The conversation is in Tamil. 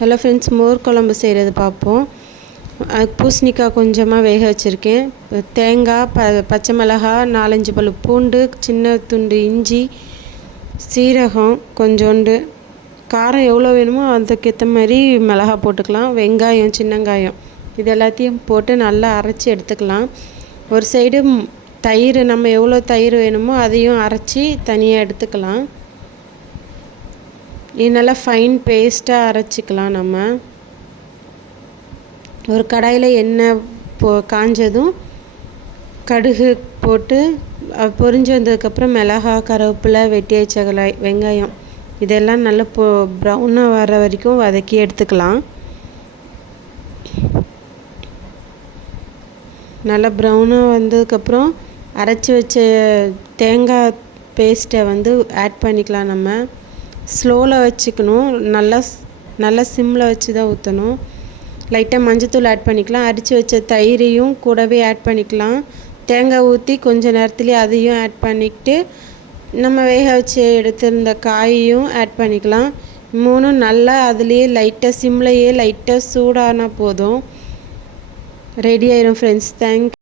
ஹலோ ஃப்ரெண்ட்ஸ், மோர் குழம்பு செய்கிறது பார்ப்போம். பூசணிக்காய் கொஞ்சமாக வேக வச்சுருக்கேன். தேங்காய், பச்சை மிளகாய், 4-5 பல் பூண்டு, சின்ன துண்டு இஞ்சி, சீரகம் கொஞ்சோண்டு, காரம் எவ்வளோ வேணுமோ அதுக்கேற்ற மாதிரி மிளகாய் போட்டுக்கலாம். வெங்காயம், சின்ன வெங்காயம் இது எல்லாத்தையும் போட்டு நல்லா அரைச்சி எடுத்துக்கலாம். ஒரு சைடு தயிர், நம்ம எவ்வளோ தயிர் வேணுமோ அதையும் அரைச்சி தனியாக எடுத்துக்கலாம். இது நல்லா ஃபைன் பேஸ்ட்டாக அரைச்சிக்கலாம். நம்ம ஒரு கடாயில் எண்ணெய் காஞ்சதும் கடுகு போட்டு பொரிஞ்சு வந்ததுக்கப்புறம் மிளகாய், கருவேப்பிலை, வெட்டி வச்ச வெங்காயம் இதெல்லாம் நல்லா ப்ரௌனாக வர வரைக்கும் வதக்கி எடுத்துக்கலாம். நல்லா ப்ரௌனாக வந்ததுக்கப்புறம் அரைச்சி வச்ச தேங்காய் பேஸ்ட்டை ஆட் பண்ணிக்கலாம். நம்ம ஸ்லோவில் வச்சுக்கணும். நல்லா சிம்மில் வச்சு தான் ஊற்றணும். லைட்டாக மஞ்சத்தூள் ஆட் பண்ணிக்கலாம். அரைச்சி வச்ச தயிரையும் கூடவே ஆட் பண்ணிக்கலாம். தேங்காய் ஊற்றி கொஞ்சம் நேரத்துலேயே அதையும் ஆட் பண்ணிக்கிட்டு நம்ம வேக வச்சு எடுத்திருந்த காயையும் ஆட் பண்ணிக்கலாம். மூணும் நல்லா அதுலேயே லைட்டாக சிம்லையே லைட்டாக சூடானா போதும், ரெடி ஆயிரும் ஃப்ரெண்ட்ஸ். தேங்க்யூ.